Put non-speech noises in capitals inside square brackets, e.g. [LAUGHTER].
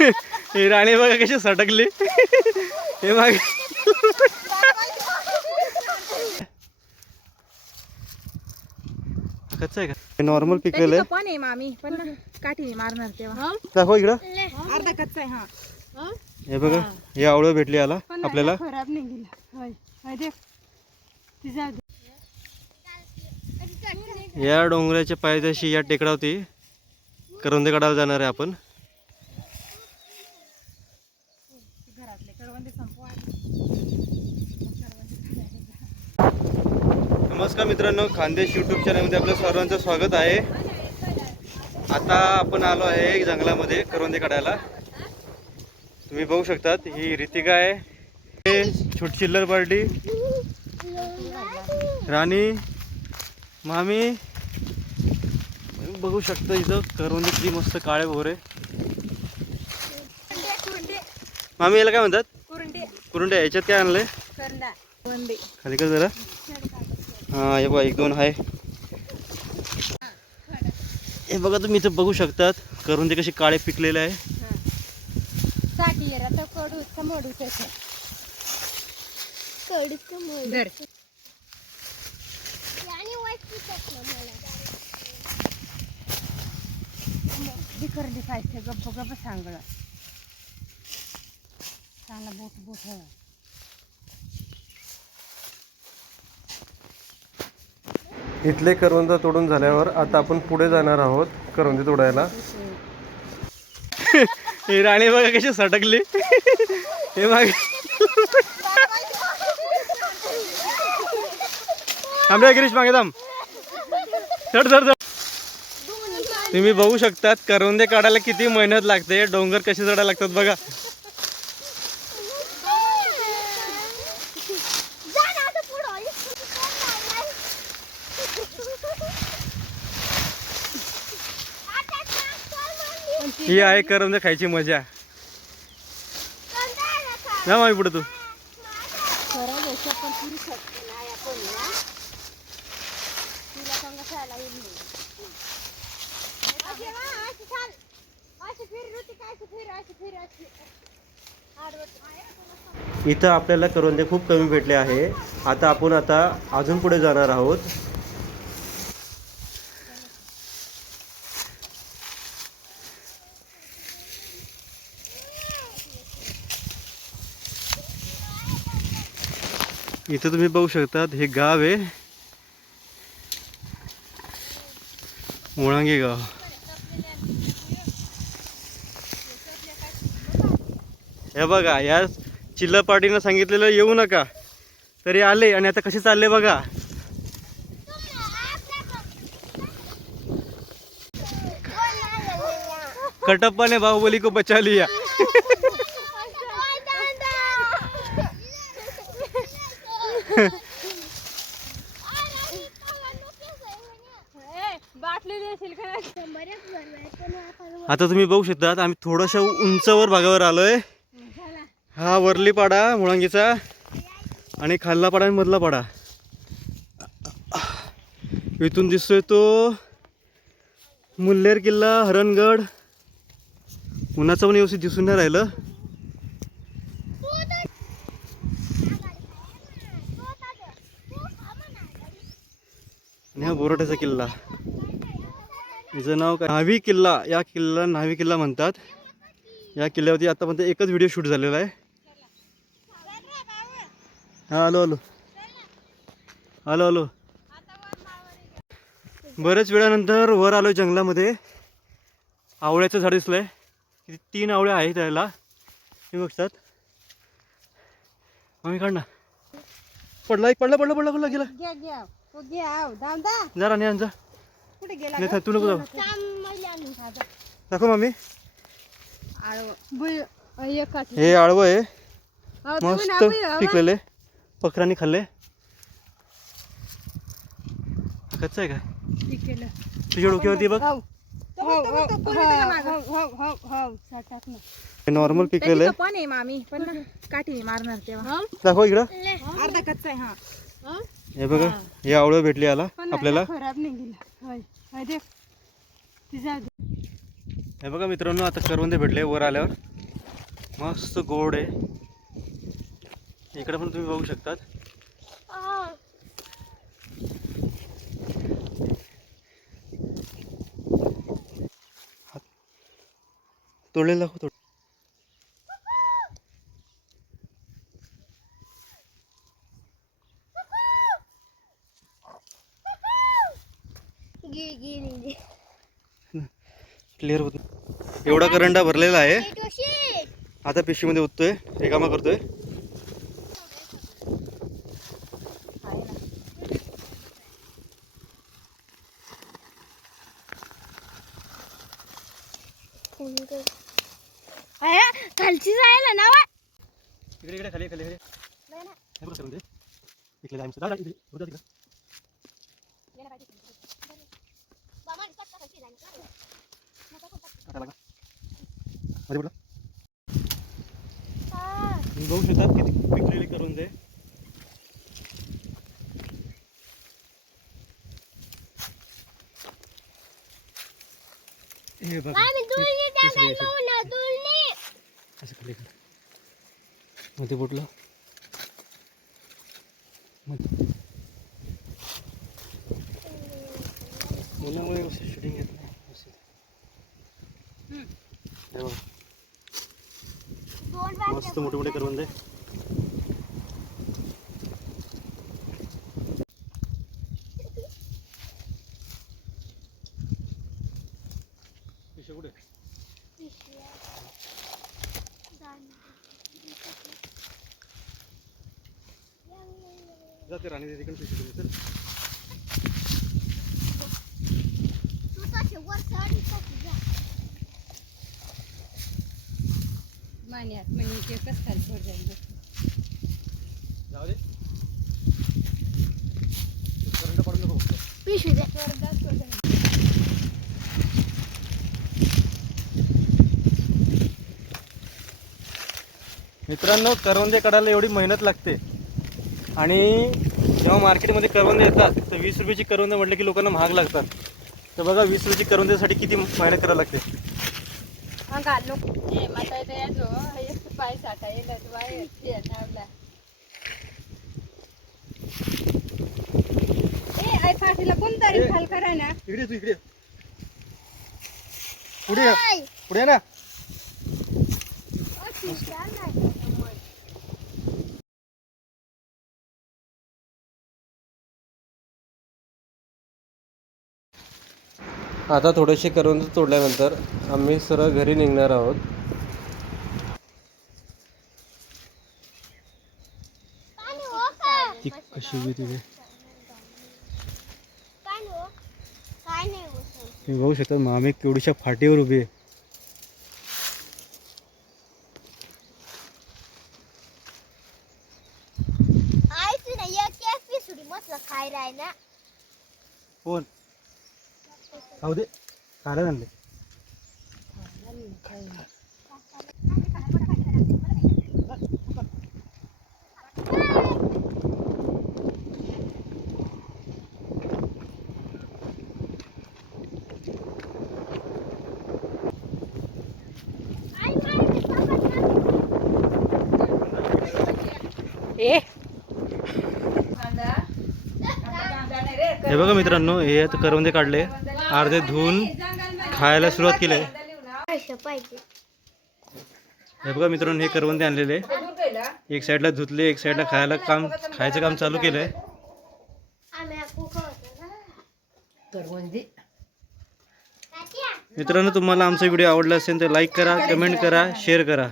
ही राणी बघा कशी सटकली हे माग कच्चं आहे का? नॉर्मल पिकलेलं आहे. पण आहे मामी पण काठी मारणार तेव्हा. दाखव इकडं. अर्धा कच्चा आहे हा. हे? बघा हे आवळं भेटली याला आपल्याला. खराब नाही गेला. होय होय देख तिचा या डोंगराच्या पायथ्याशी या टेकडावरती करवंदे काढायला जाणार आहे आपण. नमस्कार मित्रांनो खानदेश यूट्यूब चॅनलमध्ये आपलं सर्वांचं स्वागत आहे. आता आपण आलो आहे जंगलामध्ये करवंदे काढायला. तुम्ही बघू शकतात ही रितिका आहे. हे छोटी चिल्लर पार्टी. राणी मामी. बघू शकता इथं करवंदे किती मस्त काळे भोरे मामी याला काय म्हणतात? कुरंडे. याच्यात काय आणलंय? खाली कर जरा. हा हे बघा एक दोन आहे हे बघा तुम्ही इथं बघू शकतात करून ते कसे काळे पिकलेले आहे. गप्प गप्प सांगळ चांगला बोट बोट इथले करवंद तोडून झाल्यावर आता आपण पुढे जाणार आहोत करवंदी तोडायला. [LAUGHS] हे राणी बघा कशी सटकली हे मागे थांबल्या गिरीश मागे थांब. चढ चढ चढ तुम्ही बघू शकतात करवंदे काढायला किती मेहनत लागते. डोंगर कसे चढायला लागतात बघा. ही आहे करवंदे खायची मजा. ना मामी पुढे तू. इथं आपल्याला करवंदे खूप कमी भेटले आहे. आता आपण आता अजून पुढे जाणार आहोत. इथं तुम्ही बघू शकतात हे गाव आहे. मुळांगी गाव. हे बघा या चिल्लर पार्टीनं सांगितलेलं येऊ नका. तरी आले आणि आता कसे चालले बघा. कटप्पा ने बाहुबली को बचा लिया बाटली देशील का [LAUGHS] आता तुम्ही बघू शकता आम्ही थोड्याशा उंचावर भागावर आलोय. हा वरली पाडा मुळांगीचा. आणि खालला पाडा आणि मधला पाडा. इथून दिसतोय तो मुल्लेर किल्ला हरणगड. उन्हाचं पण व्यवस्थित दिसून नाही राहिलं. आणि हा बोराट्याचा किल्ला. याचं नाव काय? न्हावी किल्ला. या किल्ला न्हावी किल्ला म्हणतात. या किल्ल्यावरती आतापर्यंत एकच व्हिडिओ शूट झालेला आहे. हा आलो आलो. आलो आलो. बऱ्याच वेळानंतर वर आलो जंगलामध्ये. आवळ्याचं झाड दिसलंय. किती तीन आवळ्या आहेत त्याला. हे बघतात. आम्ही काढ ना. पडला एक पडला पडला पडला पडला गेला. घ्या दामदा जा राणी आण जा. कुठे गेला नाही तू नको जाऊ. दाखव मामी हे आळवं आहे. मस्त पिकलेले. पकरांनी खाल्ले. कच्चं आहे का? तुझ्या डोक्यावरती बघ. नॉर्मल पिकलेलं. आहे पण आहे मामी पण काठी मारणार तेव्हा. दाखव इकडं. अर्धा कच्चा आहे हा. हे बघा हे आवळं भेटली याला पण आपल्याला. खराब नाही गेला होय होय देख. तिचा हे बघा मित्रांनो आता करवंदे भेटले वर आल्यावर. मस्त गोड आहे. इकडे पण तुम्ही बघू शकतात. तोडलेलं दाखव क्लिअर होत. एवढा करंडा भरलेला आहे. आता पिशवीमध्ये ओततोय. रिकामा करतोय. खालची जायला ना इकडे इकडे खाली खाली खाली. इकडे जायचं दादा इकडे होता तिकडे आता लागा मध्ये बोला तुम्ही बघू. शकता किती पिकलेली करून दे हे बघ असं खाली मध्ये बोटला मुलामुळे मस्त शूटिंग येत नाही व्यवस्थित. हे मस्त मोठे मोठे करवंदे कुठे जाते राणी तिकडे पिशवी सर चल मान्यात म्हणजे एकच खाली जाईल. मित्रांनो करवंदे काढायला एवढी मेहनत लागते. आणि जेव्हा मार्केटमध्ये करवंदे येतात तर वीस रुपयाची करवंदे म्हटलं की लोकांना महाग लागतात. तर बघा वीस रुपयाची करवंद्यासाठी किती मेहनत करावी लागते. ए माता येते याचो एक पाय साठा येईल बाहेर ते थांबला ए आय फाटीला कोणतरी ए. खाल करा ना इकडे तू इकडे पुढे ये. पुढे ये ना आता थोडेसे करवंद तोडल्यानंतर आम्ही सरळ घरी निघणार आहोत. ती कशी उभी तुझी तुम्ही बघू शकता मामी केवढीशा फाटीवर उभी आहे. कोण? खाऊ दे खायला आणले ए हे बघा मित्रांनो हे आता करवंदे काढले अर्धे धुवून खायला सुरुवात केली आहे. असं पाहिजे. हे बघा मित्रांनो हे करवंदे आणलेले एक साईडला धुतले एक साईडला खायला काम खायचं काम चालू केलंय. आम्ही आपू खावतो ना. करवंदी. तात्या मित्रांनो तुम्हाला आमचा व्हिडिओ आवडला असेल तर लाईक करा कमेंट करा शेअर करा.